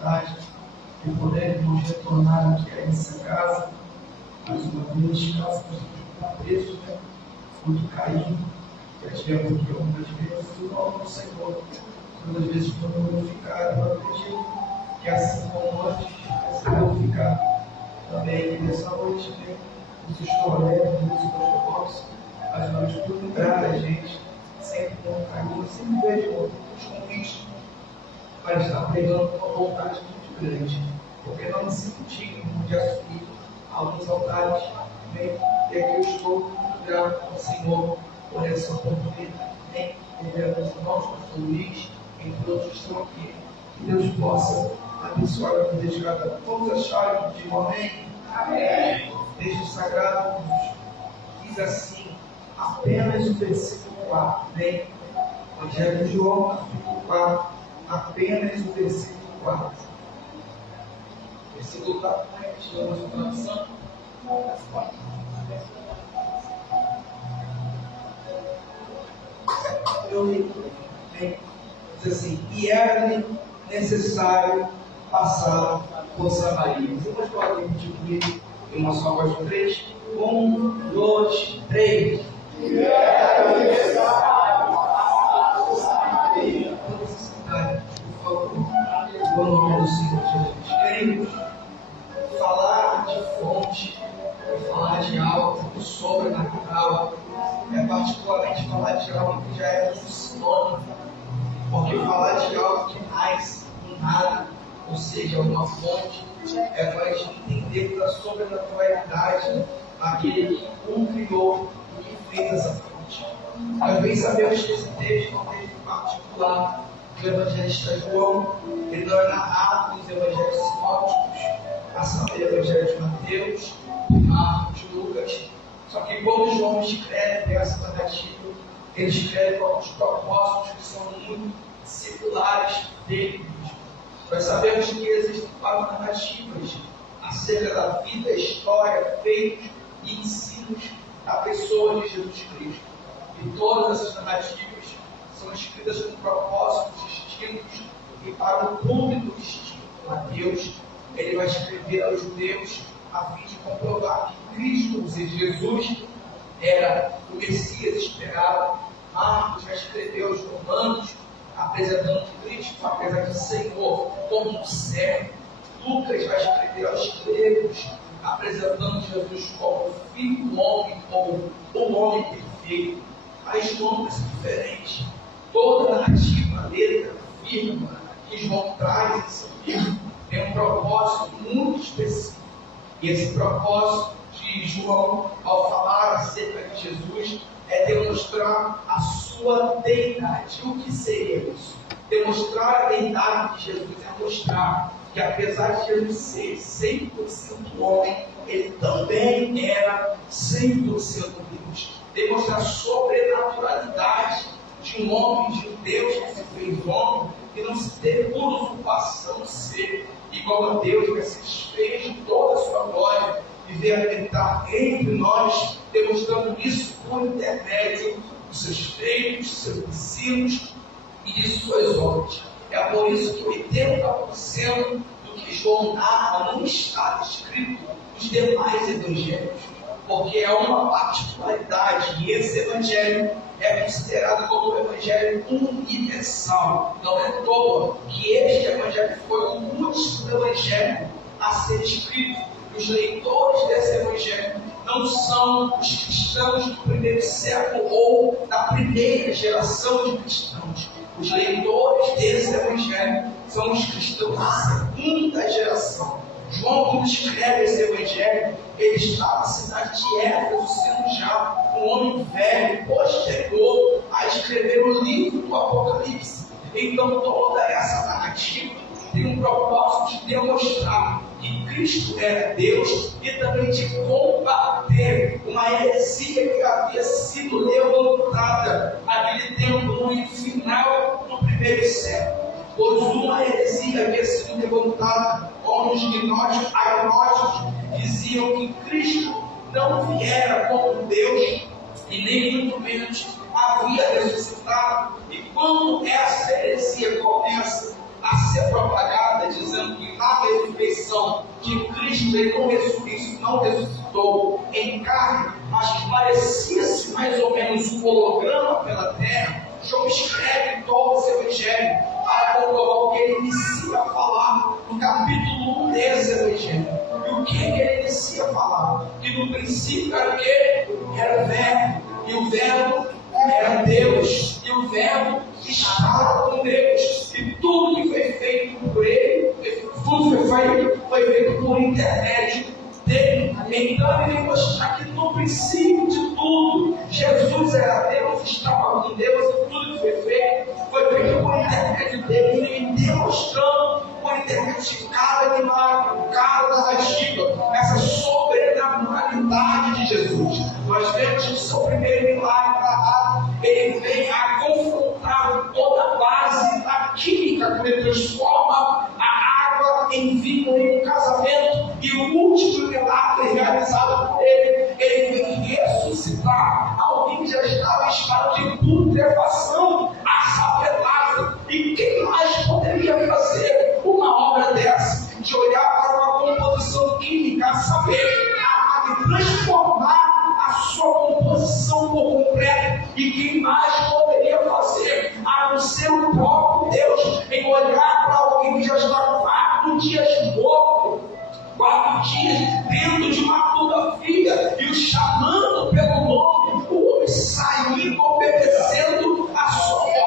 oportunidade de podermos retornar aqui a essa casa, mais uma vez, casa que a gente está preso, né? Muito caído, que a gente aqui algumas vezes, o nome do Senhor, todas as vezes foi glorificado. Eu acredito que assim como antes, vai ser glorificado também nessa noite, né? Os historiadores, os ortodoxos, as noites por lembrar a gente, sempre com carinho, sempre vejo os convites para estar pregando com uma vontade muito grande, porque não me sinto digno de assumir alguns altares, né? E aqui eu estou muito grato ao Senhor por essa oportunidade, né? Reverendo os irmãos, pastor Luiz, em todos que estão aqui, que Deus possa abençoar a vida de cada um. Vamos achar de um amém? Amém. Texto sagrado diz assim, apenas o versículo 4, né? Evangelho de João, capítulo 4, apenas o versículo 4. Versículo 4, né? Tiramos a tradução. Eu li, né? Diz assim, e era necessário passar por Samaria. Vocês podem repetir comigo em uma só voz de 3? 1, 2, 3. E era necessário passar por Samaria. Toda essa cidade, por favor, no nome do Senhor Jesus. Queridos, falar de fonte, falar de algo sobrenatural, é particularmente falar de algo que já é um sinônimo, porque falar de algo que nasce do nada, ou seja, uma fonte, é para a gente entender da sobrenaturalidade daquele que um criou e que fez essa fonte. Nós bem sabemos que esse texto é um texto particular do evangelista João, ele não é narrado nos evangelhos sinóticos, a saber, evangelho de Mateus, Marcos, Lucas. Só que quando João escreve essa narrativa, ele escreve com alguns propósitos que são muito seculares dele mesmo. Nós sabemos que existem 4 narrativas acerca da vida, história, feitos e ensinos da pessoa de Jesus Cristo. E todas essas narrativas são escritas com propósitos distintos e para um público distinto. Mateus, ele vai escrever aos judeus a fim de comprovar que Cristo, ou seja, Jesus, era o Messias esperado. Marcos já escreveu aos romanos, apresentando Cristo, apesar de Senhor, como um servo. Lucas vai escrever aos gregos, apresentando Jesus como Filho do Homem, como o homem perfeito. Mas João é diferente. Toda narrativa, letra, firma que João traz em seu livro tem um propósito muito específico. E esse propósito de João, ao falar acerca de Jesus, é demonstrar a sua deidade. O que seria isso? Demonstrar a deidade de Jesus é mostrar que, apesar de Jesus ser 100% homem, ele também era 100% Deus. Demonstrar a sobrenaturalidade de um homem, de um Deus que se fez homem, que não se teve por usurpação ser igual a Deus, que se desfez de toda a sua glória e veio habitar entre nós, demonstrando isso por intermédio dos seus feitos, dos seus ensinos e de suas obras. É por isso que 80% do que João narra não está escrito nos demais evangelhos, porque é uma particularidade, e esse evangelho é considerado como um evangelho universal. Não é à toa que este evangelho foi o último evangelho a ser escrito. Os leitores desse evangelho não são os cristãos do primeiro século ou da primeira geração de cristãos. Os leitores desse evangelho são os cristãos da segunda geração. João, quando escreve esse evangelho, ele está na cidade de Éfeso, sendo já um homem velho, posterior a escrever o livro do Apocalipse. Então, toda essa narrativa tem um propósito de demonstrar que Cristo era Deus e também de combater uma heresia que havia sido levantada naquele tempo, no final do primeiro século. Pois uma heresia havia sido levantada, onde os agnósticos diziam que Cristo não viera como Deus e nem muito menos havia ressuscitado. E quando essa heresia começa a ser propagada, dizendo convicção que Cristo ele não ressuscitou em carne, mas que parecia-se mais ou menos um holograma pela terra, João escreve todo esse evangelho para comprovar o que ele inicia a falar no capítulo 1 desse evangelho. E o que ele inicia a falar? Que no princípio era o quê? Era o Verbo, e o Verbo era Deus, e o Verbo estava com Deus, e tudo que foi feito por ele, tudo foi feito por intermédio dele. Então ele vai mostrar que no princípio de tudo, Jesus era Deus, estava com Deus, e tudo que foi feito por intermédio dele, e demonstrando por intermédio de cada milagre, cada narrativa, essa sobrenaturalidade de Jesus. Nós vemos que o seu primeiro milagre narrado, ele vem a confrontar toda a base da química, quando ele transforma a água em vinho em um casamento, e o último milagre realizado por ele vem ressuscitar alguém que já estava em estado de putrefação, a saber Lázaro. E quem mais poderia fazer uma obra dessa? De olhar para uma composição química, a saber, de transformar a sua composição por completo. E quem mais poderia fazer, a não ser o próprio Deus, em olhar para alguém que já está 4 dias morto, 4 dias dentro de uma tumba fria, e o chamando pelo nome, o homem saindo obedecendo a sua voz.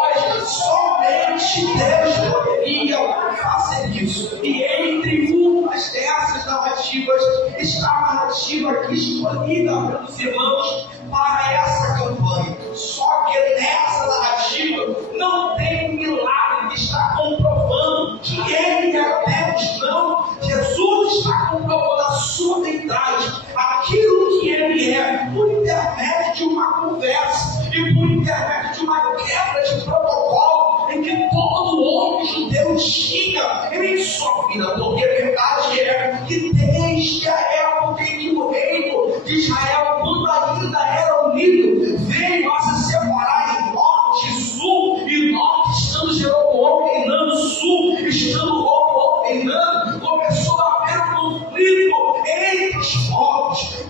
Somente Deus poderia fazer isso. E entre muitas dessas narrativas está a narrativa aqui escolhida pelos irmãos para essa campanha. Só que nessa narrativa não tem um milagre que está comprovando que ele é Deus, não. Jesus está comprovando a sua deidade, aquilo que ele é, por intermédio de uma conversa e por intermédio de uma quebra de protocolo em que todo homem judeu tinha em sua vida. Porque a verdade é que desde a época em que o reino de Israel, quando ainda era unido, veio a se separar em norte e sul, e norte estando Jeroboão reinando, sul estando Roboão reinando, começou a haver um conflito entre os povos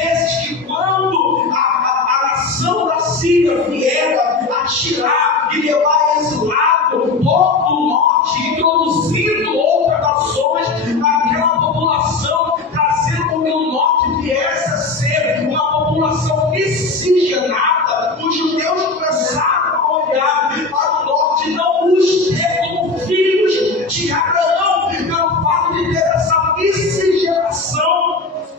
esses que, quando a nação da Síria viera atirar e levar exilado todo o norte, introduzindo outras nações naquela população, trazendo com que o norte viesse a ser uma população miscigenada, os judeus começaram a olhar para o norte, não os ter como filhos de Abraão, pelo fato de ter essa miscigenação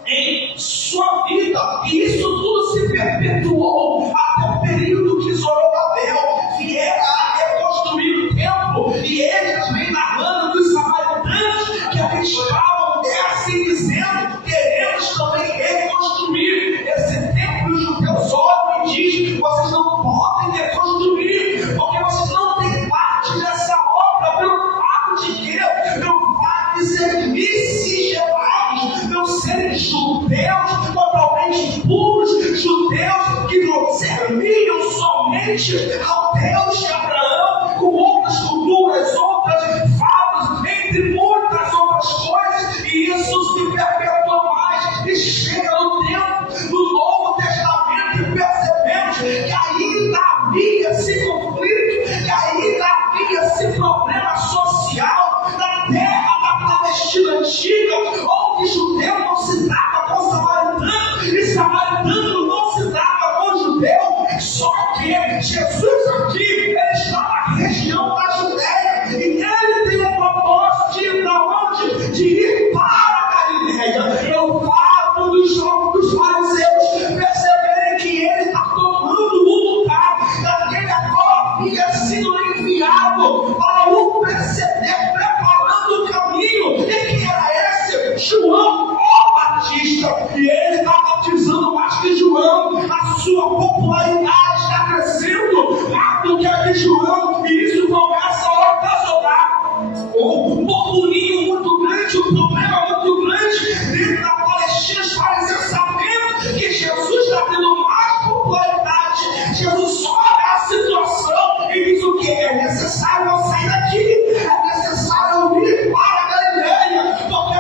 em sua vida. E isso tudo se perpetuou até o período que Zorobabel viera a reconstruir o templo, e eles vêm narrando que os samaritanos que ali estavam descem dizendo: queremos também reconstruir esse templo. E os judeus olham e dizem: vocês não podem reconstruir, porque vocês não têm parte dessa obra, pelo fato de que, pelo fato de serem miscigenados, não serem judeus totalmente puros, judeus que não serviam somente ao Deus de Abraão, com outras culturas, outras fatos, entre muitas outras coisas, e isso se perpetua mais. E chega no tempo do Novo Testamento e percebemos que ainda havia esse conflito, que ainda havia esse problema social na terra da Palestina antiga, onde judeu não se dava com samaritano e samaritano não se dava com judeu. Só que Jesus aqui, ele está na região da Judéia, e ele tem um propósito de ir para onde? De ir para a Galileia. É o fato dos fariseus perceberem que ele está tomando o lugar daquele a qual havia sido enviado para o preceder, preparando o caminho. E quem era esse? João o Batista. E ele está batizando mais que João. A sua popularidade está crescendo mais do que a de João, e isso começa a ocasionar um burburinho muito grande, um problema muito grande dentro da Palestina. Os fariseus sabendo que Jesus está tendo mais popularidade, Jesus sobe a situação e diz o que? É necessário eu sair daqui, é necessário eu ir para a Galileia, porque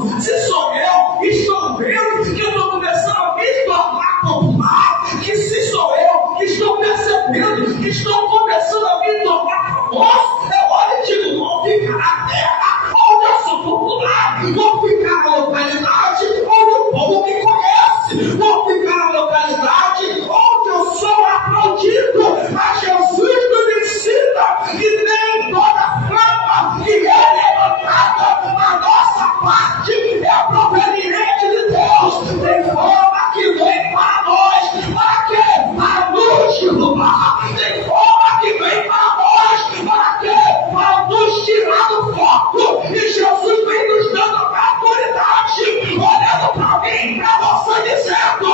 posso. Se sou eu, estou vendo que eu estou começando a me tornar popular. Que se sou eu, que estou percebendo que estou começando a me tornar famoso, eu olho e digo, vou ficar na terra onde eu sou popular, vou ficar na localidade onde o povo me conhece, vou ficar na localidade onde eu sou aplaudido. Mas Jesus nos ensina que nem toda fama que é levantada na nossa parte é proveniente de Deus. Tem fama que vem para nós, para quê? Para nos derrubar. Tem fama que vem para nós, para quê? Para nos tirar do foco. E Jesus vem nos dando autoridade, olhando para mim, para você, dizendo: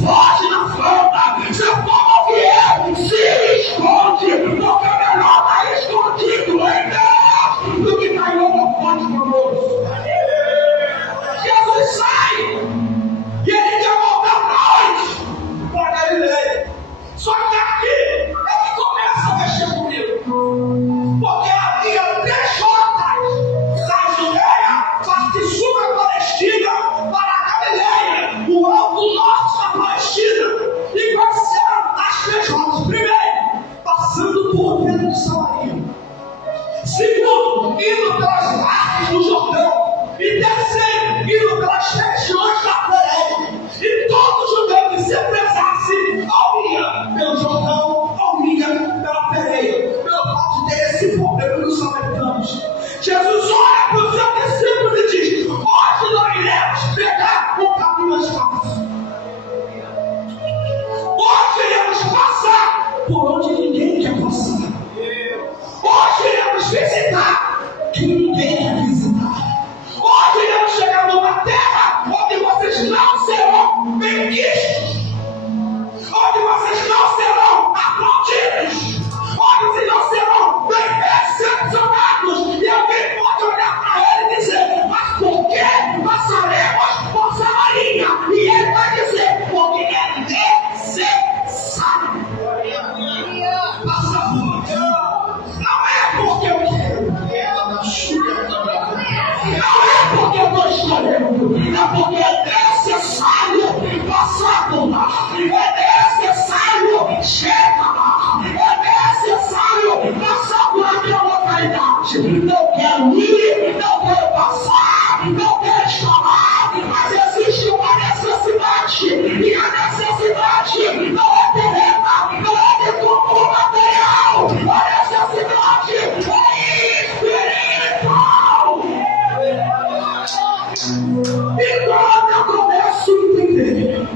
foge da fama. Se a fama vier, se esconde, porque é melhor estar escondido em Deus do que estar em outra fonte, famoso. Jesus sai e ele quer voltar para Galileia. Só que aqui é que começa a mexer comigo, porque havia 3 rotas da Judeia, parte sul da Palestina, para a Galileia, o alto norte da Palestina. E quais eram as 3 rotas? Primeiro, passando por dentro de Samaria. Segundo, indo pelas margens do Jordão. E terceiro, indo pelas regiões da Pérea. E todo judeu que se prezasse, ou ia pelo Jordão, ou ia pela Pérea. Pelo fato de ter esse problema dos samaritanos. Jesus olha para os seus discípulos e diz: hoje nós iremos pegar o caminho mais fácil. Hoje iremos passar por onde ninguém quer passar. Hoje iremos visitar quem ninguém quer visitar. Hoje iremos chegar numa terra onde vocês não serão benquistos, onde vocês não serão aplaudidos, onde vocês não serão bem recepcionados. E alguém pode olhar para ele e dizer: mas por que passaremos por Samaria? E ele vai dizer: porque é necessário passar por aqui. Não é porque eu quero, não é porque eu estou escolhendo, é porque é necessário passar por lá, é necessário chegar lá, é necessário passar por aquela localidade. Não quero ir, não quero passar, não quero escalar, mas existe uma necessidade, e a necessidade não é terrena, não é de cultura material, a necessidade é espiritual. E quando eu começo a entender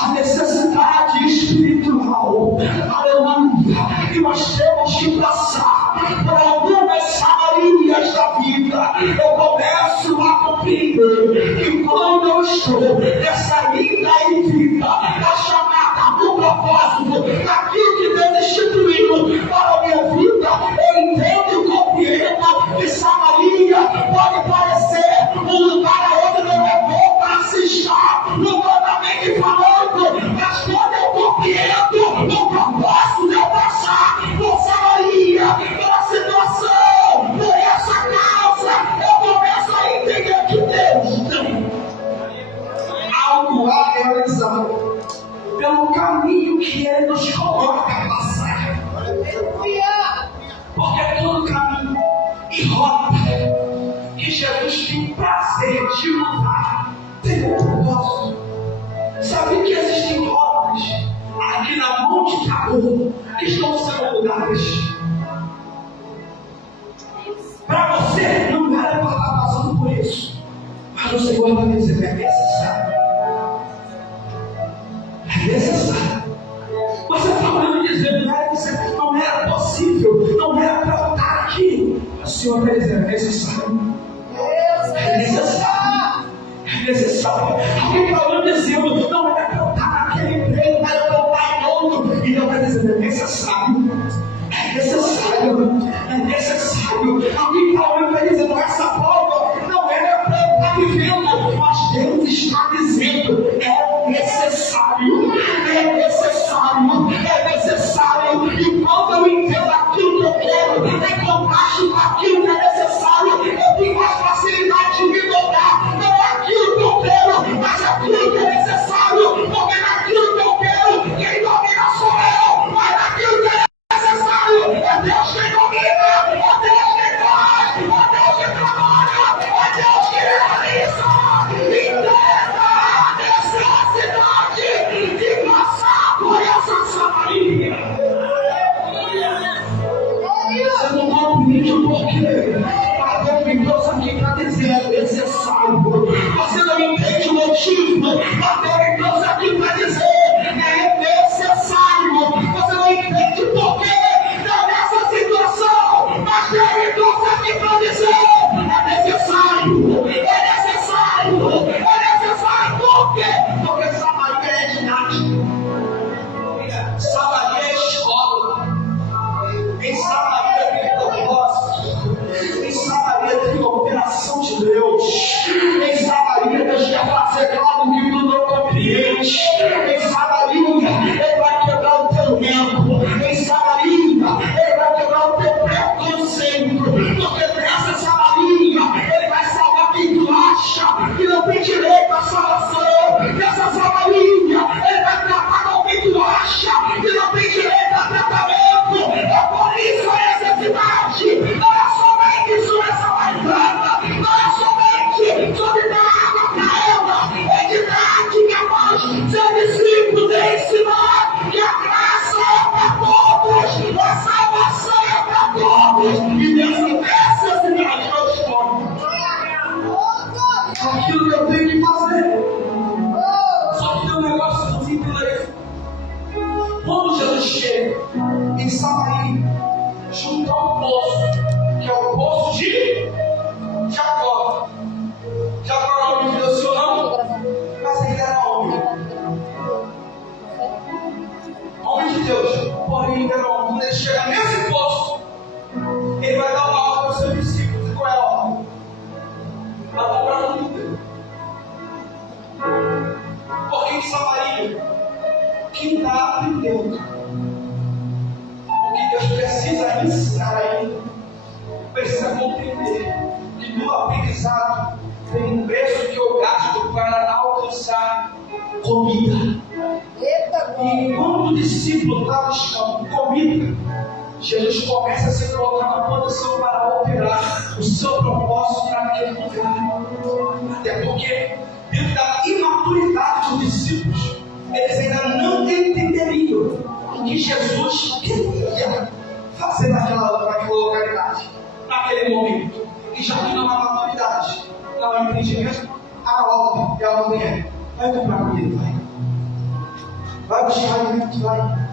a necessidade espiritual, aleluia, que nós temos que passar por algumas Samarias da vida, eu começo a compreender que quando eu estou nessa linda e vida, da chamada, do propósito, daquilo que Deus instituiu para a minha vida, eu entendo e compreendo que Samaria pode parecer um lugar onde não é bom para se estar, humanamente falando, mas quando eu compreendo o propósito de eu passar por Samaria, pela situação, por essa causa, eu começo a entender que Deus tem algo a realizar pelo caminho que Ele nos coloca a passar. Porque é todo caminho e rota que Jesus tem prazer de usar tem um propósito. Sabe que existem rotas aqui na Monte Tabor que estão sendo mudadas? Para você não era para estar passando por isso, mas o Senhor vai dizer: é necessário. É necessário. Você está olhando e dizendo: não era possível, não era para eu estar aqui. O Senhor vai dizer: é necessário. É necessário. É necessário. Alguém está olhando e dizendo: não era para eu estar naquele emprego, mas eu vou estar em outro. E Deus vai dizer: é necessário. É necessário. É necessário. Alguém está olhando e vai dizendo: essa prova não era para eu estar vivendo, mas Deus está dizendo: é necessário. É necessário. É necessário. E quando eu entendo aquilo que eu quero, em contraste com aquilo que é necessário, eu tenho mais facilidade de me dobrar. Não é quero, mas aquilo que é necessário, porque naquilo que eu quero, quem domina sou eu, mas naquilo que é necessário, é Deus quem domina, é Deus quem faz, é Deus que trabalha, é Deus que realiza. Entenda a necessidade de passar por essa Samaria. Você não compreende o porquê. Deus me trouxe aqui para dizer é necessário. Você não entende o motivo. Deus me trouxe aqui para dizer é necessário. Você não entende o porquê dessa situação. Mas Deus me trouxe aqui para dizer é necessário. É necessário. É necessário. Por quê? Porque Samaria é didática. Samaria é escola. Em Samaria tem propósito. Em Samaria tem operação de Deus. Em Samaria Deus quer fazer algo que tu não compreende. Em Samaria Ele vai quebrar o teu medo. Em Samaria Ele vai quebrar o teu preconceito. Porque nessa Samaria Ele vai salvar quem tu acha que não tem direito à salvação. Nessa Samaria Ele vai tratar com quem tu acha que não tem direito a tratamento. É por isso a necessidade. Não é somente sobre essa baitana. Não é somente sobre dar água para ela. É didática, mas ser discípulos é ensinar que a graça é para todos. A salvação é para todos. E nessa necessidade eu estou. Aquilo que eu tenho que fazer. Só que tem um negócio simples aí. Quando Jesus chega em Samaria, junto a um poço, que é o poço de Jacó. Jacó era homem de Deus, sim ou não? Mas ele era homem. Homem de Deus, porém ele era homem. Quando ele chega nesse poço, ele vai dar uma ordem aos seus discípulos. E qual é a ordem? Vai comprar comida. Porque em Samaria, quem está aprendendo o que Deus precisa ensinar ainda, precisa compreender que no aprendizado tem um preço que eu gasto para alcançar comida. E quando o discípulo está buscando comida, Jesus começa a se colocar na condição para operar o seu propósito naquele lugar. Até porque, dentro da imaturidade dos discípulos, eles ainda não entenderiam o que Jesus queria fazer naquela localidade, naquele momento. E já que não há maturidade, não há entendimento, a ordem é a ordem. Vai comprar comida, vai buscar alimento, vai.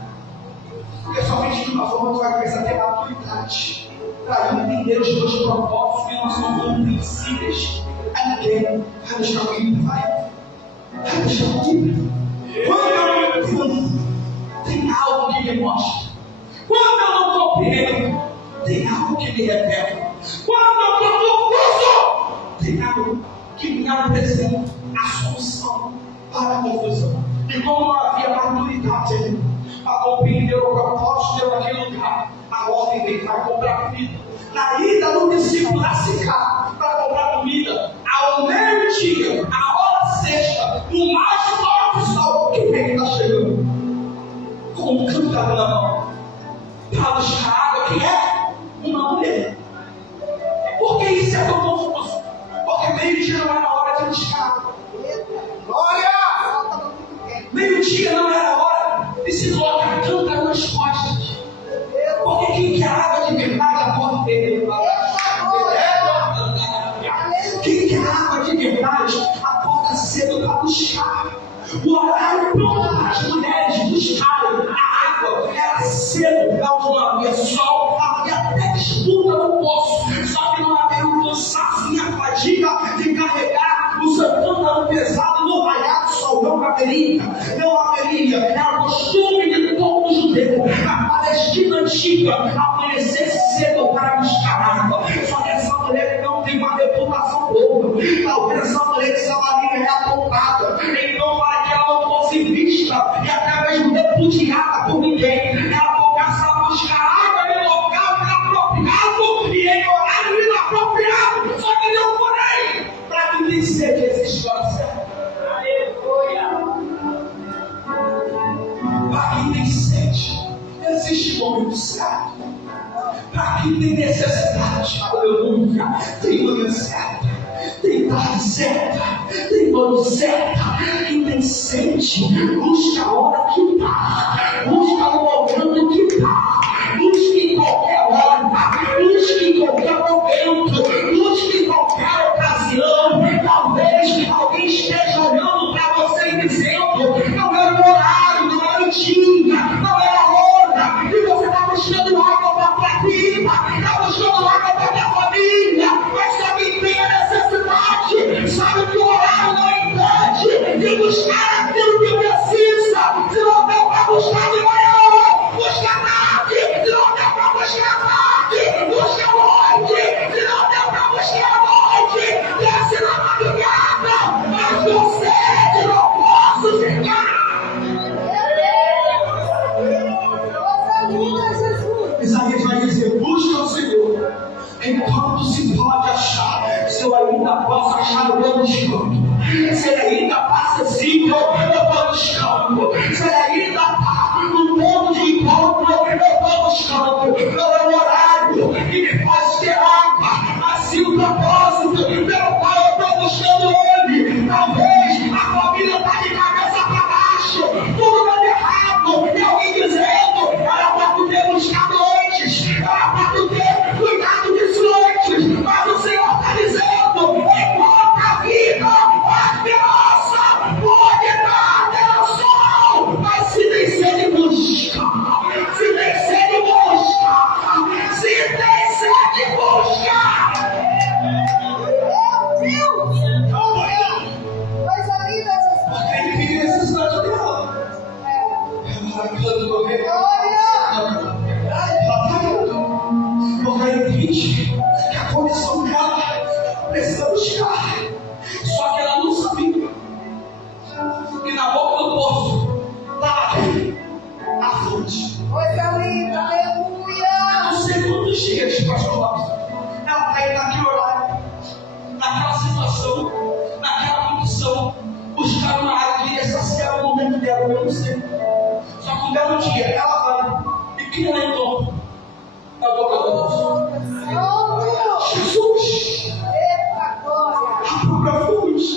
Porque somente de uma forma tu vai começar a ter maturidade para entender os teus propósitos que não são compreensíveis a ninguém. Vai buscar comida, vai buscar comida. Quando eu não entendo, tem algo que me mostra. Quando eu não compreendo, tem algo que me revela. Quando eu estou confuso, tem algo que me apresenta a solução para a confusão. E como não havia maturidade para compreender o propósito daquele lugar, a ordem veio para comprar comida. Na ida do discípulo da Sicar para comprar comida, ao meio-dia, a hora sexta, o mais forte sol, quem é que está chegando? Com um cântaro na mão, para buscar água, quem é? Uma mulher. Por que isso é tão confuso? Porque meio-dia não era hora de buscar água. Glória! Meio-dia não era hora de se colocar cântaro nas costas. Porque quem quer água de verdade, a porta dele. Quem quer água de verdade, acorda cedo para buscar. O horário pronto para as mulheres buscarem a água era cedo, onde não havia sol, havia até disputa no poço. Só que não havia o cansaço e a fadiga de carregar o seu cântaro pesado no raiado sol. Não haveria. Era o costume de todo judeu, na Palestina antiga, amanhecer cedo para buscar água. Só que essa mulher não tem uma reputação boa. Talvez essa mulher de Samaria é apontada. Então, para que ela não fosse vista e até mesmo repudiada por ninguém, ela começa a buscar água em local inapropriado e em horário inapropriado. Só que não porém, para que sede, existe hora certa. Para quem tem sede, existe momento certo. Para quem tem necessidade, aleluia, tem manhã certa, tem tarde certa, tem noite certa. Quem tem sede, busca a hora que está, busca o momento que está, busca em qualquer hora, busca em qualquer momento, busca em qualquer ocasião. Talvez alguém esteja olhando para você e dizendo: não era o horário, não era o dia, não era a hora, e você está buscando água para a tua vida, está buscando água para a tua família, mas sabe quem tem a necessidade, sabe que o horário não impede de buscar aquilo que precisa. Se não deu para buscar de manhã, busca tarde. Se não deu para buscar tarde, busca noite. Se não deu para buscar noite, desce na madrugada. Mas com sede não posso ficar. Isaías vai dizer: busca o Senhor enquanto se pode achar. Se eu ainda posso achar, eu vou buscando. Se ele ainda está acessível, eu vou buscando. Se ele ainda está no ponto de encontro, eu vou buscando. Não é o horário que me faz ter água, mas sim o propósito pelo qual eu estou buscando ele. Talvez a família está de cabeça para baixo, tudo dando errado, e alguém dizendo: era para tu ter buscado antes, era para tu ter cuidado disso antes. Mas o Senhor está dizendo: enquanto a vida, a esperança pode dar pelo sol. Mas se tem sede, busca. Se tem sede, busca. Se tem sede, busca. Meu Deus! Mas a vida é essa. Porque ele queria necessidade dela. Marcando o rei. Porque ele entende que a condição dela precisa buscar. Só que ela não sabia que na boca do poço estava a fonte. Coisa linda, aleluia! Não sei quantos dias, pastor Lopes, ela está aí naquele horário, naquela situação, naquela condição, buscar uma área que ia saciar o momento dela, eu não sei. Só que um belo dia ela vai e quem ela encontra na boca do poço? Jesus! A própria fonte.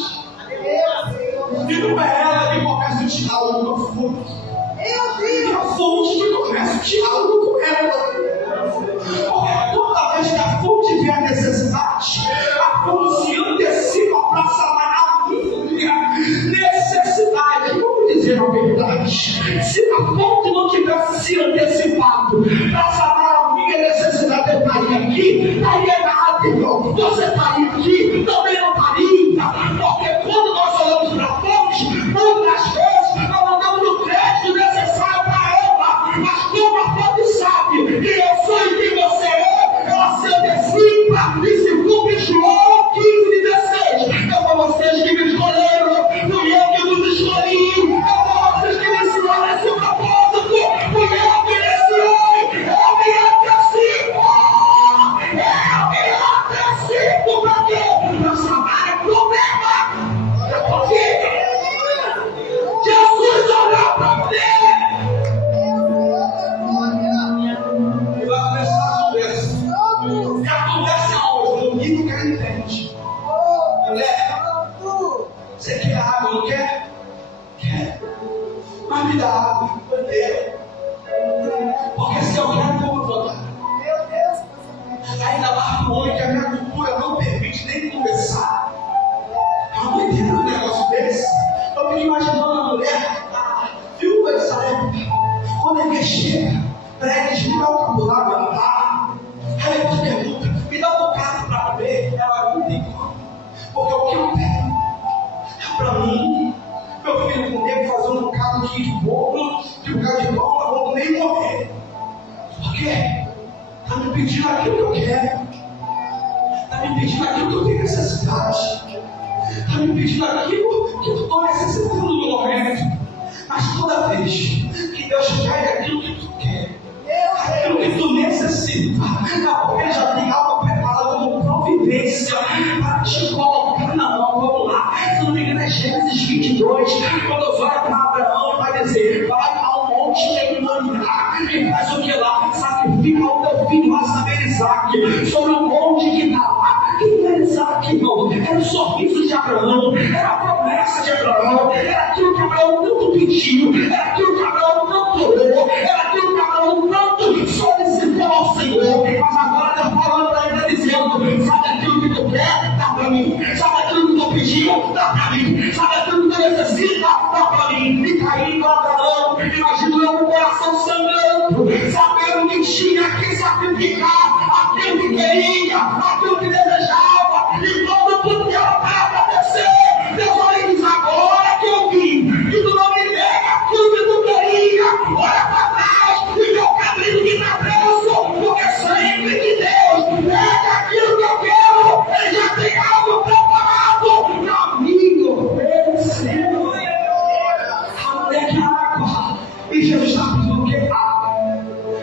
E não é ela que começa o diálogo com a fonte. É a fonte que começa o diálogo com ela. Porque toda vez que a fonte vê a necessidade, a fonte se antecipa para sanar a minha necessidade. Vamos dizer a verdade. Se a fonte não tivesse se antecipado para sanar a minha necessidade, eu estaria aqui, estaria errado, irmão. Você estaria aqui, também não estaria. Porque quando nós olhamos para a fonte, muitas vezes nós não damos o crédito necessário para ela. Mas como a fonte sabe quem eu sou e quem você é, ela se antecipa. E segundo João 15:16, é para vocês que me escolheram, fui eu que vos escolhi, é para vocês que me ensinaram esse propósito, fui eu que iniciei, eu me antecipo. Eu me antecipo para quê? Para chamar o problema. Eu estou aqui. Jesus olhou para mim. E vai começar a conversa. E a conversa é hoje, no nível que ela entende. Mulher, você quer água, não quer? Quer. Mas me dá água, bandeira. Porque se eu quero, como eu vou dar? Meu Deus. Ainda mais para o homem que a minha cultura não permite nem conversar. Eu não entendo um negócio desse. Eu fico imaginando a mulher, a viúva de Israel, quando ele chega, para eles me dar um copo d'água no bar. Aí ele pergunta: me dá um bocado para comer? Ela não tem como. Porque o que eu tenho é para mim. Meu filho comer, fazer um bocado de bolo, de um bocado de pão, eu vou nem morrer. Por quê? Está me pedindo aquilo que eu quero. Está me pedindo aquilo que eu tenho necessidade. Está me pedindo aquilo que eu estou necessitando no momento. Mas toda vez que Deus pede aquilo que tu quer, aquilo que tu necessita, porque já tem algo preparado como providência para te colocar na mão. Vamos lá. Se não me engano é Gênesis 22, quando Deus olha para Abraão e vai dizer, vai ao monte em Moriá e faz o que lá? Sacrifica o teu filho, a saber Isaac, sobre o monte que está lá. Quem era Isaac, irmão? Era o sorriso de Abraão, era a promessa de Abraão, era aquilo que Abraão tanto pediu, era aquilo que Abraão tanto orou, era aquilo que Abraão tanto solicitou ao Senhor. Mas agora Deus falando para ele, dizendo, sabe aquilo que tu quer? Dá para mim. Sabe aquilo que tu pediu? Dá para mim. Sabe aquilo que tu necessita? Dá para mim. E Caim com Abraão, imagino eu com o coração sangrando, sabendo que tinha que sacrificar aquilo que queria, aquilo que desejava, e quando tudo que era para acontecer, Deus olha e diz, agora que eu vi, que tu não me nega aquilo que tu queria, olha para trás, e meu caminho que está preso, porque sempre que Deus nega aquilo que eu quero, Ele já tem algo preparado para me oferecer. A mulher que água, e Jesus está pedindo o que? Água.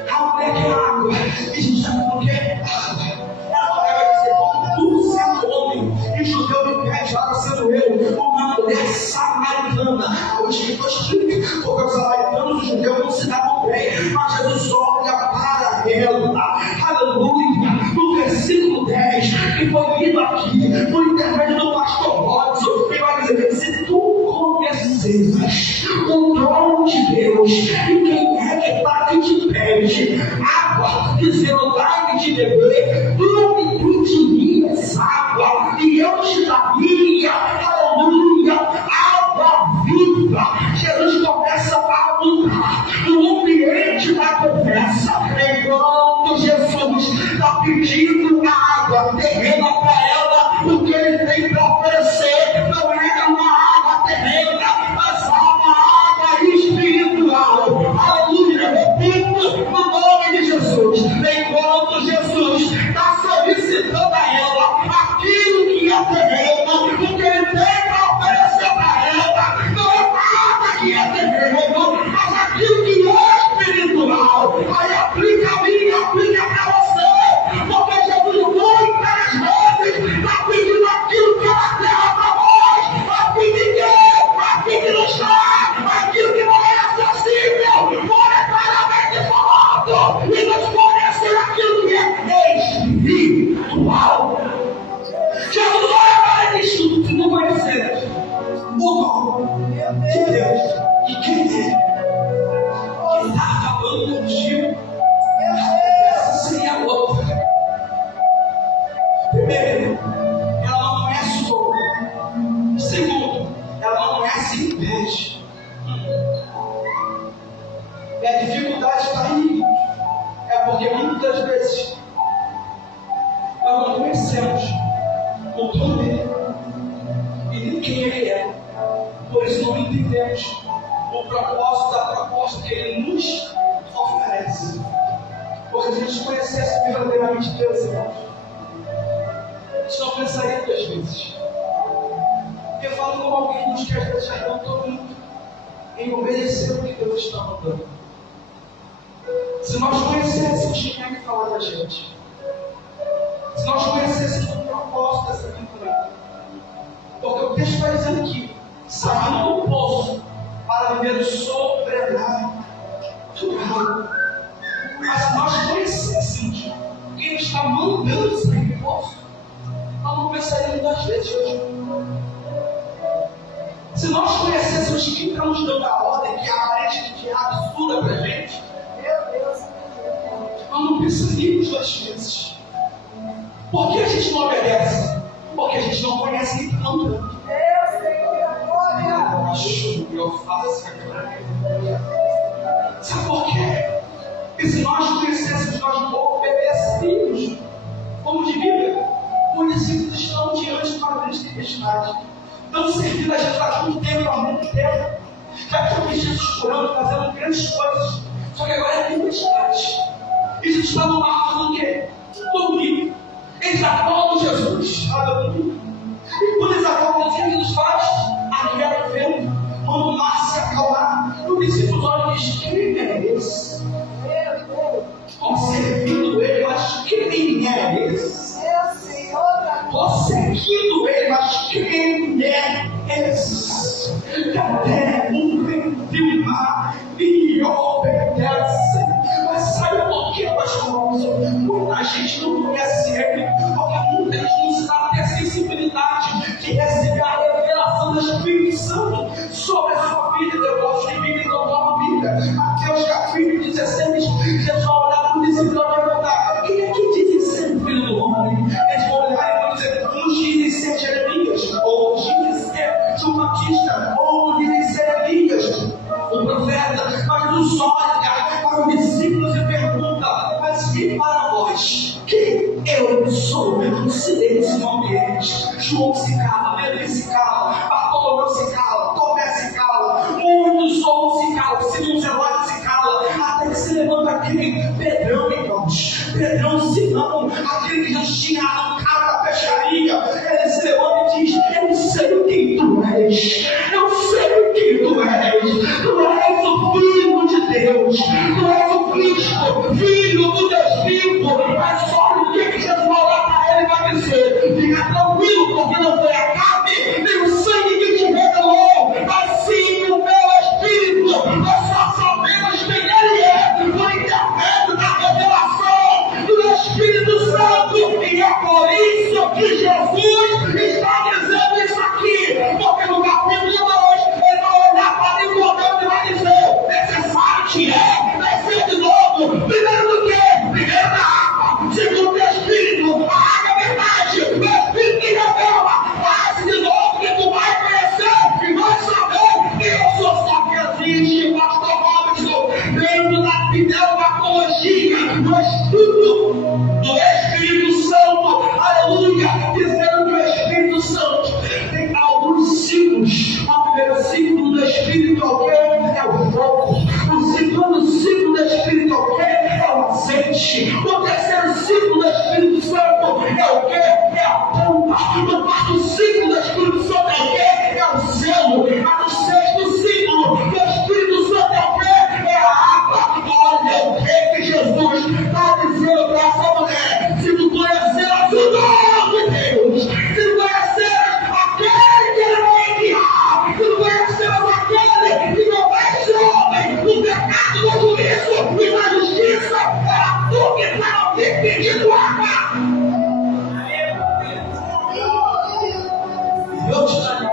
A mulher que água, e Jesus está pedindo o que? Água. Ela vai dizer, como tu sendo homem, e judeu me pede, ela sendo eu, uma mulher samaritana. Eu explico, porque os samaritanos, os judeus não se davam bem, mas Jesus olha para ela, aleluia, no versículo 10, que foi lido aqui, por intermédio do pastor Robson, ele vai dizer, se tu conheceres o trono de Deus, e quem é que está que te pede água, dizendo, dai-me de beber, tu me pedirias água, e eu te daria, aleluia, água viva. Jesus começa a lutar no ambiente da conversa, enquanto Jesus está pedindo água terrena para ela, o que ele tem para oferecer não é uma água terrena, mas uma água espiritual. Aleluia, repito, no nome de Jesus. Enquanto Jesus está solicitando a ela aquilo que é terreno, o que ele tem para oferecer para ela não é nada que é terreno, mas aquilo que é espiritual. Aí aplica a mim e aplica para você, porque Jesus muitas vezes está pedindo aquilo que é na terra para nós, aquilo que é, aquilo que não está, aquilo que não é acessível, monetariamente falando, e nos fornecer aquilo que é espiritual. Jesus olha para isso, se não conhecer o nome de Deus e quem é que está falando contigo, essa seria a outra. Primeiro, ela não conhece o nome. Segundo, ela não conhece quem pede. E a dificuldade está aí, é porque muitas vezes nós não conhecemos o dono dele e nem quem ele é, por isso não entendemos o propósito da proposta que ele nos oferece. Porque se a gente conhecesse verdadeiramente Deus, irmãos, a gente não pensaria 2 vezes. Eu falo como alguém nos quer deixar não todo mundo em obedecer o que Deus está mandando. Se nós conhecêssemos quem é que fala com a gente, se nós conhecêssemos o propósito dessa pintura, porque o texto está dizendo que saindo do poço para viver o sobrenatural. Mas se nós conhecêssemos quem está mandando sair do poço, nós não pensaríamos 2 vezes hoje. Se nós conhecêssemos quem está nos dando a ordem, que é aparentemente absurda para a gente, nós não pensaríamos 2 vezes. Por que a gente não obedece? Porque a gente não conhece quem está mandando. Eu faço essa cara. Sabe por quê? Porque se nós conhecêssemos, nós não obedeceríamos. Como de Bíblia, os discípulos estão diante de uma grande tempestade. Estão servindo a Jesus há muito tempo, há muito tempo. Já tinham visto Jesus curando, fazendo grandes coisas. Só que agora é tempestade. E Jesus está no mar fazendo o quê? Dormindo. Eles acordam Jesus. Aleluia. E quando eles acordam, o que Jesus faz? Aquela vento, manda o mar se acalmar. O discípulo olha e diz: quem é esse? Estou servindo ele, mas quem é esse? Estou seguindo ele, mas quem é do Espírito Santo sobre a sua vida. Eu gosto de Bíblia, não tomo Bíblia. Mateus capítulo 16, Jesus vai olhar para o discípulo e perguntar: quem é que dizem ser o filho do homem? Eles vão olhar e vão dizer: uns dizem ser Jeremias, outros dizem ser João Batista, outros dizem ser Elias, o profeta. Mas Jesus olha para os discípulos e pergunta: mas e para vós? Quem eu sou? Um silêncio no ambiente. João se cala, Pedro se cala, Bartolomeu se cala, Tomé se cala, muitos outros se calam, Simão Zelote se cala, até que se levanta quem? Pedrão, irmãos. Pedrão, Simão, aquele que já tinha arrancado da peixaria, ele se levanta e diz: eu sei quem tu és, eu sei quem tu és, tu és o Filho de Deus, tu és o Cristo, Filho do Deus vivo. Mas só o que Jesus vai olhar para ele e vai dizer: fica tranquilo, porque não foi a carne nem o sangue que te revelou, mas sim o meu Espírito. Nós só sabemos quem ele é por intermédio da revelação do Espírito Santo, e é por isso que Jesus está dizendo isso aqui, porque no capítulo 2 ele vai olhar para Nicodemo e vai dizer: necessário te é nascer de novo. Primeiro do que? Primeiro da água, segundo do Espírito. A água é verdade, o Espírito que revela. Nasce de novo que tu vai conhecer e vai saber que eu sou. Só que existe, pastor Robson, dentro da pneumatologia, no estudo do Espírito Santo, aleluia, dizendo que o Espírito Santo tem alguns ciclos. O primeiro ciclo do Espírito é o fogo, o segundo ciclo do Espírito é o azeite, o terceiro ciclo do Espírito Santo é o quê? É a pompa. O quarto ciclo do Espírito Santo é o quê? É o zelo. Mas o sexto ciclo do Espírito Santo é o quê? É a água. Olha o que Jesus está dizendo para essa mulher: se tu conhecer a cidade de Deus, se tu conhecer aquele que ele vai enviar, se tu conhecer aquele que não vai ser homem no pecado, no juízo e na justiça, é tu que está aqui pedindo água. Eu te digo,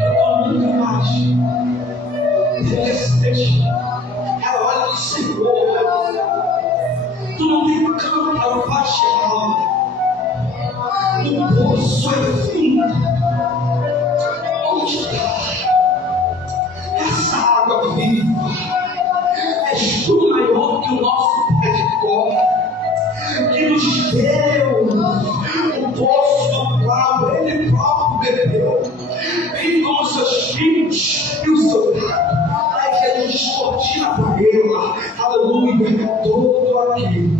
eu nunca mais. Nesse texto, ela olha do Senhor. Tu não tem canto para o baixo, o poço é fundo. Onde está essa água viva? És tu maior que o nosso Pai de cor, que nos deu o poço do qual ele próprio bebeu, bem como seus filhos e o seu pai. Aí Jesus descortina para ela, aleluia, todo aquele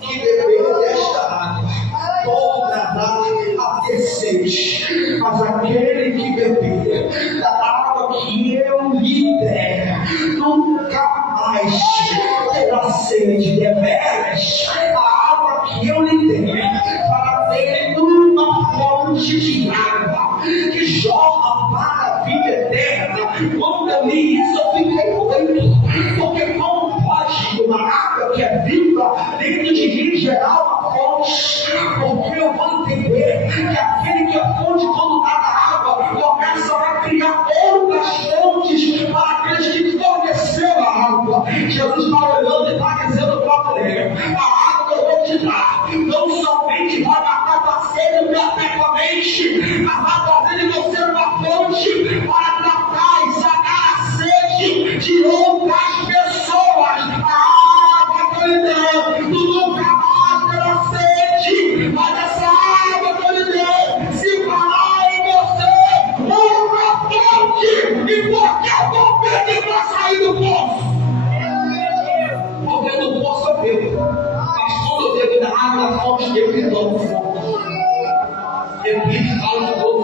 que beber desta água voltará a ter sede, mas aquele que beber da água que eu lhe der nunca mais terá sede. Deveras, a água que eu lhe der para ter uma fonte de água que jorra para a vida eterna. Quando eu li isso, eu fiquei doido, porque como pode uma água que é viva dentro de mim gerar uma fonte? Porque eu vou entender que aquele que é fonte, quando está na água, começa a criar outras fontes para aqueles que forneceram a água. Jesus está olhando e está dizendo para ele: a água que eu vou te dar não somente vai matar tua sede perpetuamente, mas vai fazer de você uma fonte para tratar e sanar a sede de outras pessoas. A água que eu lhe dei, tu nunca mais terá sede, mas essa água que eu lhe dei se fará em você uma fonte, e qualquer bobeira vai sair do poço. Porque no poço eu bebo, mas quando eu bebo da água da fonte, eu me dou fogo. Repito, falo de novo.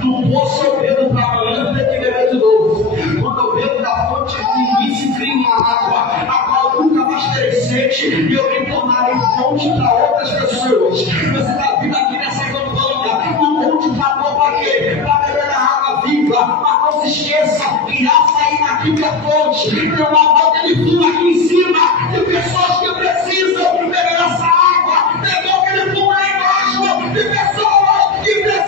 Do poço eu bebo para amanhã ter que beber de novo. Quando eu bebo da fonte de mim se cria uma água, a qual nunca mais terei sede, e eu me tornarei fonte para outras pessoas. Você está vindo aqui nessa campanha, um monte de amor para quê? Para beber da água viva. Mas não se esqueça que ao sair daqui da fonte, tem uma boca de flor aqui em cima, de pessoas que precisam beber essa água. Tem boca de flor lá embaixo, de pessoas que precisam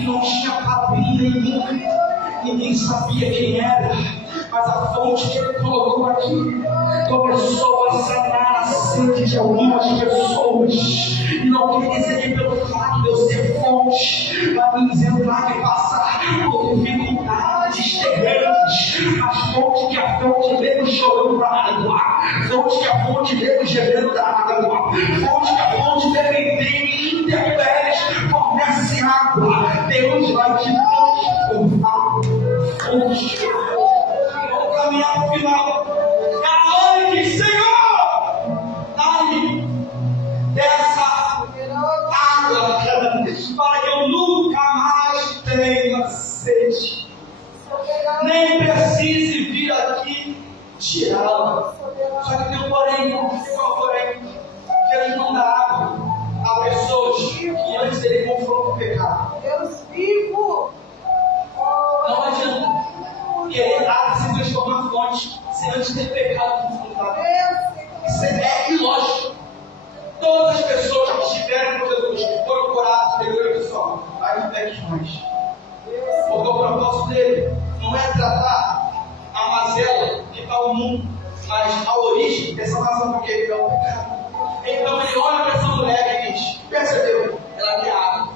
que não tinha padrinho nenhum, ninguém sabia quem era, mas a fonte que ele colocou aqui começou a sanar a sede de algumas pessoas. E não quer dizer que pelo fato de eu ser fonte, vai me isentar de passar por dificuldades terrenas, mas fonte que a fonte veio chorando da água, fonte que a fonte veio gerando da água, fonte que a fonte dependente intempéries fornece água. Deus vai te transformar. Fonte. Vamos caminhar para o final. A noite, Senhor, dá-me dessa água para que eu nunca mais tenha sede, nem precise vir aqui tirá-la. Só que tem um porém. Qual porém? Jesus não dá água a pessoas que antes dele confrontam o pecado. Deus vivo. Não adianta querer água se transformar em fonte sem antes ter pecado confrontado. Isso é ilógico. Todas as pessoas que estiveram com Jesus, que foram curadas, pegaram e só, vai não peques mais. Porque o propósito dele não é tratar a mazela que está no mundo, mas a origem dessa mazela porque ele é o pecado. Então ele olha para essa mulher e diz: percebeu? Ela quer água.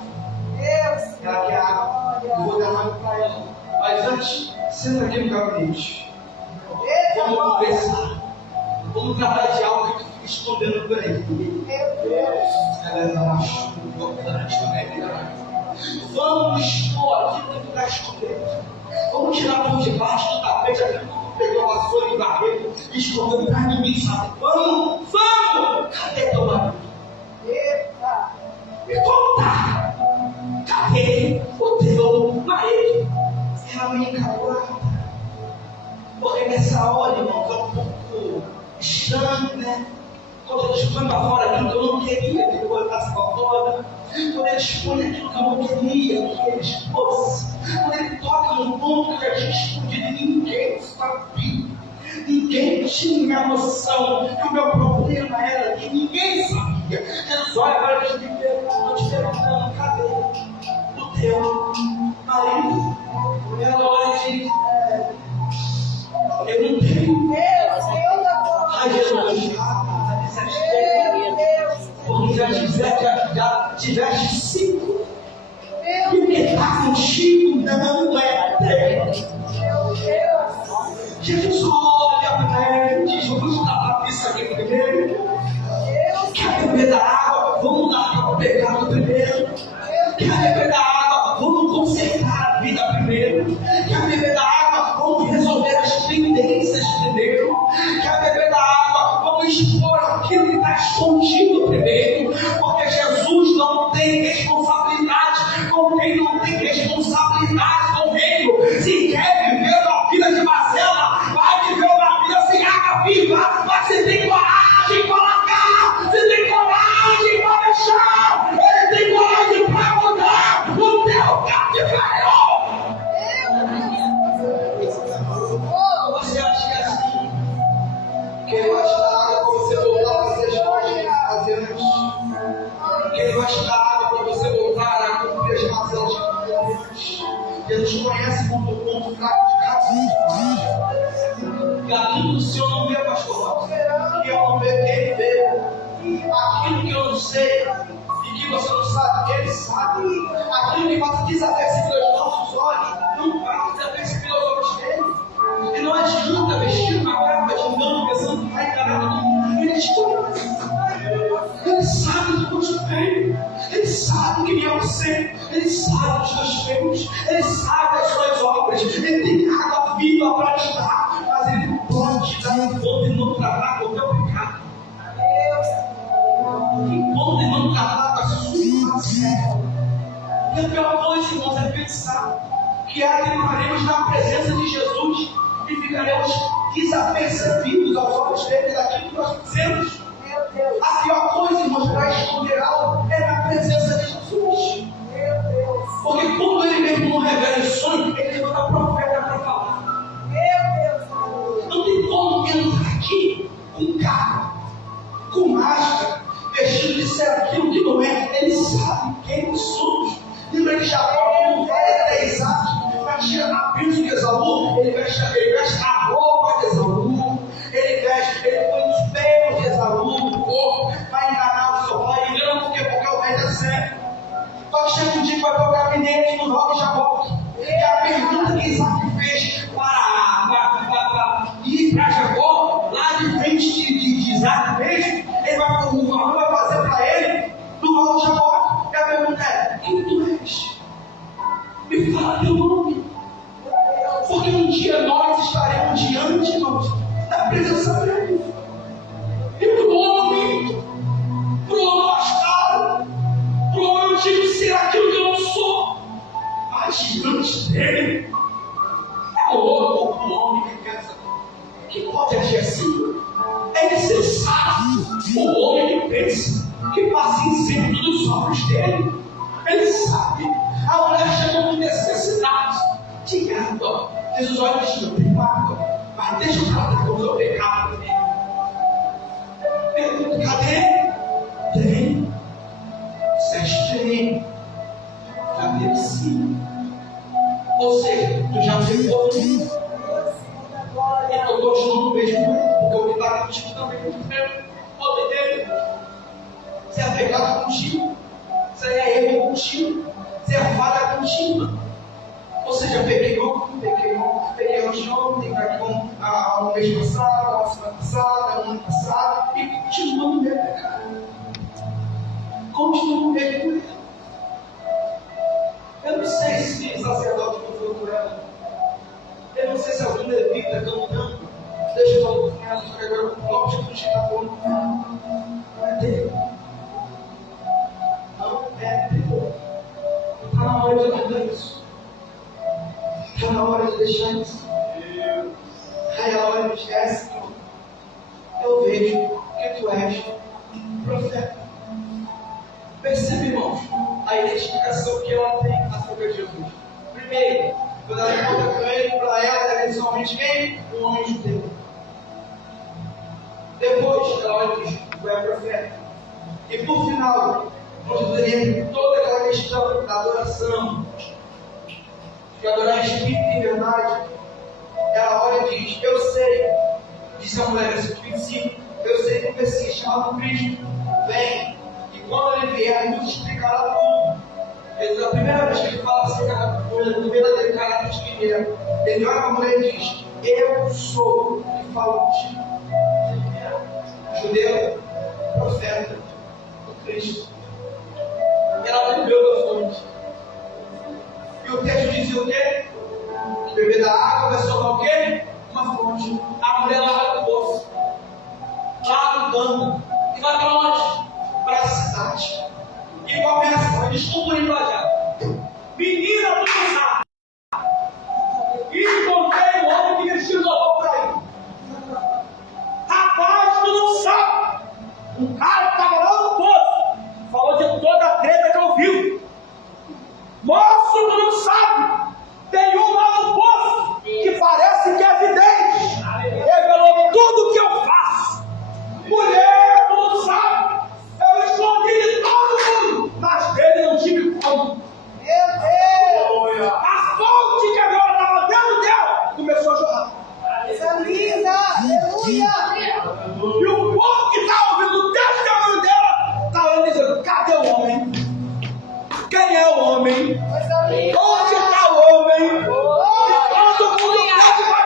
Ela quer água. Eu vou dar água para ela. Mas antes, senta aqui no gabinete. Vamos conversar. Vamos tratar de algo que tu fica escondendo por aí. Ela é macho, importante também. Vamos expor aquilo que tu está escondendo. Vamos tirar por debaixo do tapete aquilo que tu pegou a vassoura e varreu e escondendo para ninguém sabe. Vamos! Cadê teu marido? Me conta! Cadê o teu marido? Ela me encalou. Porque nessa hora, irmão, é um pouco estranho, né? Quando eu expõe para fora aquilo que eu não queria que ele botasse para fora. Quando ele expõe aquilo que eu não queria que ele expôs. Quando ele toca num ponto que eu já tinha escondido e ninguém sabia. Ninguém tinha noção que o meu problema era que ninguém sabia. Jesus olha para ele e diz: estou te perguntando, cadê o teu marido? Ela olha e diz: eu não tenho. Ai, Jesus, porque já tiveste 5. E o que está contigo não é Deus. Jesus olha para ele e diz: vamos dar para isso aqui primeiro. Quer beber da água? Vamos dar para o pecado primeiro. Quer beber da água? Vamos consertar a vida primeiro. Quer beber da água? Vamos resolver as pendências primeiro. Quer beber da água? Vamos expor aquilo que está escondido primeiro. Porque Jesus não tem responsabilidade com quem não tem responsabilidade com o reino. Se quer viver uma vida de mazela, vai viver uma vida sem água viva. Mas se tem coragem para largar, se tem coragem para deixar, ele tem coragem para mudar o teu cativeiro. Você acha que é assim? Que ele vai te dar água para você voltar a fazer as coisas que fazia antes? Que ele vai te dar água para você voltar a cumprir as mazelas que fazia antes? Jesus conhece muito o ponto fraco de cada um. E aquilo que o Senhor não vê, pastor, que eu não vejo, que ele vê. Aquilo que eu não sei e que você não sabe, ele sabe. Aquilo que passa desapercebido aos nossos olhos, não passa desapercebido aos olhos dele. E não adianta vestir uma capa de engano pensando que vai enganar todo mundo. Ele te conhece. Ele sabe do que eu te tenho. Ele sabe quem é você. Ele sabe dos teus feitos. Ele sabe das suas obras. Ele tem água viva para te dar. Mas ele pode te dar enquanto ele não tratar com o teu pecado. Enquanto ele não tratar com a sua mazela. E a pior coisa, irmãos, é pensar que adentraremos na presença de Jesus e ficaremos desapercebidos aos olhos dele daquilo que nós fizemos. A pior coisa, irmãos, para esconder algo é na presença de Jesus. Porque quando ele mesmo não revela o sonho, ele levanta profeta para falar. Não tem como entrar aqui com capa, com máscara, vestido de ser aquilo que não é. Ele sabe quem nós somos. Lembra de Jacó, veste a roupa de Esaú, ele põe os pelos de Esaú no corpo, vai enganar o seu pai, engana porque o rei é cego. Só que chega um dia que vai para o gabinete do Roque Jaboque, e a pergunta que Isaac fez para ir para Jacó, lá de frente de Isaac mesmo, o varão vai fazer para ele do Roque Jaboque. E a pergunta é: quem tu és? Me fala teu nome. Porque um dia nós estaremos diante da presença dele. E o homem, para o homem mascaro, para o homem eu digo ser aquilo que eu não sou. Mas diante dele, é o homem que pensa que pode agir assim. É insensato o homem que pensa que passa incêndio dos olhos dele. Ele sabe. A mulher chegou com necessidade de água. Jesus olha e diz: eu tenho água, mas deixa eu tratar com o seu pecado. Pergunta: cadê? Tem. Disseste: tem. Cadê? Sim. Ou seja, tu já pegou tudo. Eu continuo no mesmo mundo, porque o que está contigo também é muito mesmo. Poder dele. Se é pecado contigo, se é erro contigo, se é falha contínua. Ou seja, peguei ontem, tem aqui o mês passado, a semana passada, o ano passado, e continua no mesmo pecado. Continua no mesmo erro. Eu não sei se o sacerdote não foi por ela. Eu não sei se algum levita cantando. Deixa eu falar com ela, porque agora o bloco de está falando. Não é dele. Não é dele. Está na hora de largar isso. Está na hora de deixar isso. Aí a hora de dizer: Senhor, eu vejo que tu és profeta. Percebe, irmãos, a identificação que ela tem acerca de Jesus. Primeiro, quando ela encontra com ele, para ela era visualmente quem? Um homem judeu. Depois, ela olha e diz: tu é profeta. E por final, quando teria toda aquela questão da adoração, de adorar em espírito e em verdade, ela olha e diz: eu sei, disse a mulher, versículo 25, eu sei que o Messias chamado Cristo vem, e quando ele vier, ele nos explicará tudo. A primeira vez que ele fala acerca do verdadeiro caráter de quem ele olha para a mulher e diz: eu sou o que falo contigo. Judeu, profeta, do Cristo. E ela bebeu da fonte. E o texto dizia o quê? Que beber da água vai soltar o quê? Uma fonte. A mulher larga do poço, larga do campo, e vai para onde? Para a cidade. E começa a desculpa linguajar. Menina, tu não sabe. E encontrei o homem que vestiu o roupa para aí. Rapaz, tu não sabe. Um cara que estava lá no poço falou de toda a treta que eu vivo. Moço, tu não sabe. Tem um lá no poço que parece que é vidente. Revelou tudo o que eu faço. Mulher, tu não sabe. Eu escondi de todo mundo, mas dele não tive como. Meu Deus! A fonte que agora estava dentro dela começou a jorrar. Aleluia! E o povo que está ouvindo o testemunho dela está olhando e dizendo: cadê o homem? Quem é o homem? Onde está o homem? Todo mundo pede para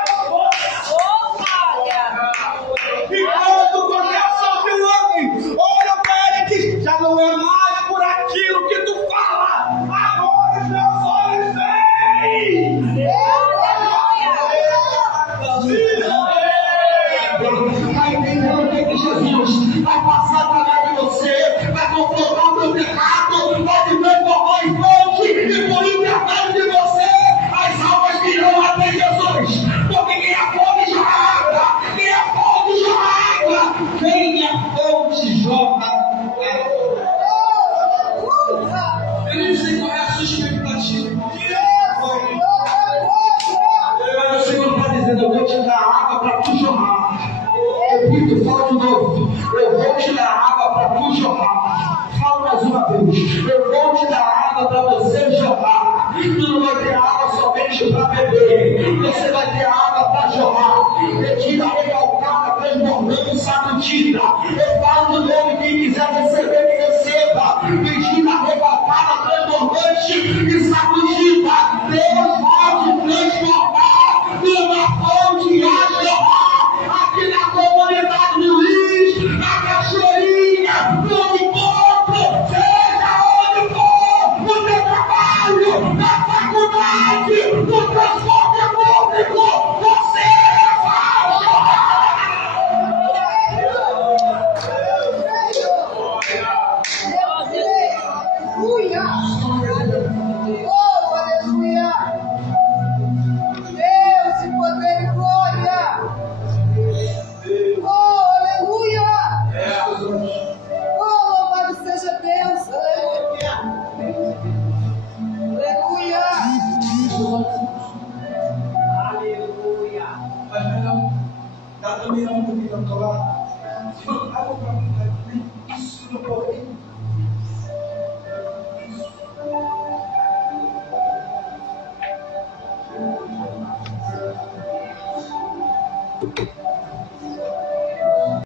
e quando começa a ouvir o homem, olha para ele e diz: já não é mais por aquilo que tu fala, agora os meus olhos veem. Vai entendendo o que Jesus vai passar através de você, vai confrontar o teu pecado, vai te transformar em fonte, e por intermédio de você as almas virão até Jesus. Porque quem é fonte jorra água, quem é fonte jorra água, quem é fonte jorra água. Eu não sei qual é a sua expectativa. O Senhor está dizendo: eu vou te dar água para tu jorrar. Repito, fala de novo: eu vou te dar água para tu jorrar. Fala mais uma vez: eu vou te dar água para você jorrar. Tu não vai ter água somente para beber, você vai ter água a Jeová. Medida recalcada, transbordando, sacudida. Eu falo no nome, quem quiser receber, que receba. Medida recalcada, transbordante e sacudida. Deus pode transformar numa fonte a Jeová. Aqui na comunidade do Luiz, na Cachoeirinha, no encontro, seja onde for, no teu trabalho, na faculdade, no transporte público, você é salvo! Aleluia! Oh, aleluia! Deus de poder e glória! Oh, aleluia! Oh, louvado seja Deus! Aleluia! Aleluia! Mas melhor, dá também a mão do que cantou lá.